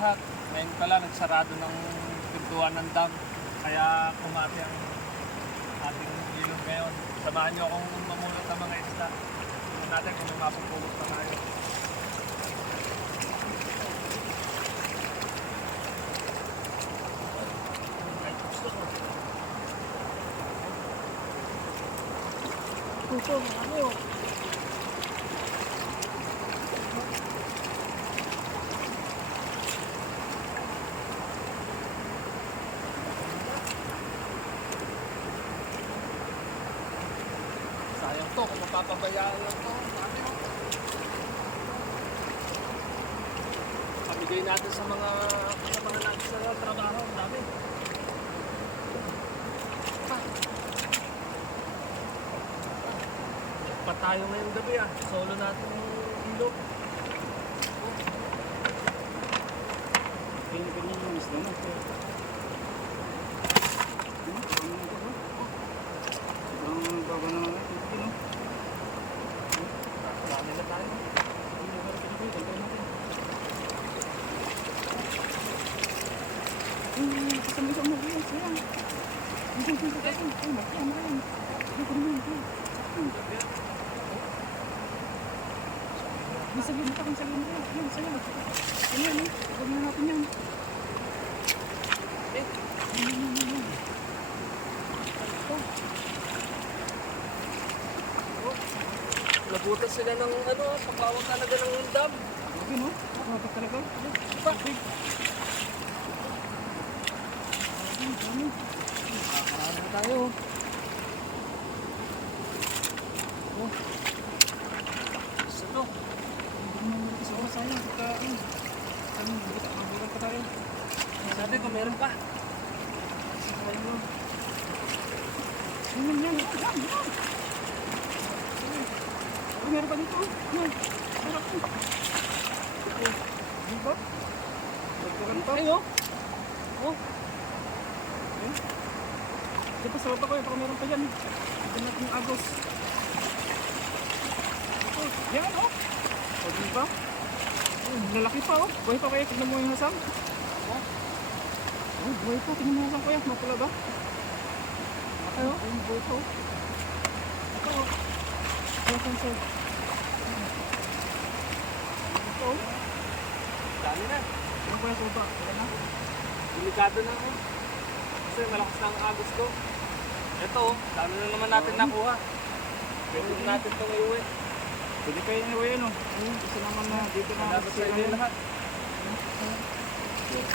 lahat. Ngayon pala, nagsarado ng pintuan ng dam. Kaya kumati ang ating ilog ngayon. Samahan niyo akong mamulot ng mga isda. Tingnan natin kung may mapupulot pa tayo. Ay, gusto ko. Puso, ako. To, kung mapapabayaan lang to. Pamigay natin sa mga sa mga sa trabaho. Dami. Pa. Tayo ngayong gabi ah. Solo natin yung ilog. Kaya ganyan yung isda mo. Sobrang baba na naman. Hindi, no? Dami na tayo. Hmm, kasama sa umaga yan, sayang. Hindi, hindi, hindi, hindi. Ay, makaya, makaya. Hindi sabihin mo ka kung sabihin mo yan. Yan, sayang. Ayan, eh. Gawin na natin yan. Eh, Yan, yan, yan, yan. Ito. Nabutas sila ng ano, paklawag talaga ng dam. Grabe, no? Grabe talaga. Bakit? Dami. Nakakarami tayo. Oh. Isa to. Kasi oras sayang. Pagka, ano, mabulang pa tayo. Sabi ko meron pa. Ayun. Yan, yan, yan, yan, yan. Oh, meron pa dito. Yan. Meron pa. Oh, di ba? Nagkaroon pa. Ayo. Oh. Di ba sa baba ko, baka meron pa yan. Diyan natin yung agos. Oh, yan, oh. O, ba? Oh, lalaki pa, oh. Buhay pa kaya, tignan mo yung hasang. Oh, oh buhay pa, tignan mo yung hasang kuya. Mapula ba? Ay, oh, yung buhay pa, oh. Ito, oh. Ito, saan, sir? Ito, oh. Dami na. Yung kuya sa baba. Wala na. Delikado na ako. Kasi malakas na ang agos ko. Ito, oh, dami na naman natin nakuha. Pwede na natin itong iuwi. Pwede kayo iwayan, oh. Ayun, Isa naman na dito na. Dapat sa inyo lahat. Yes,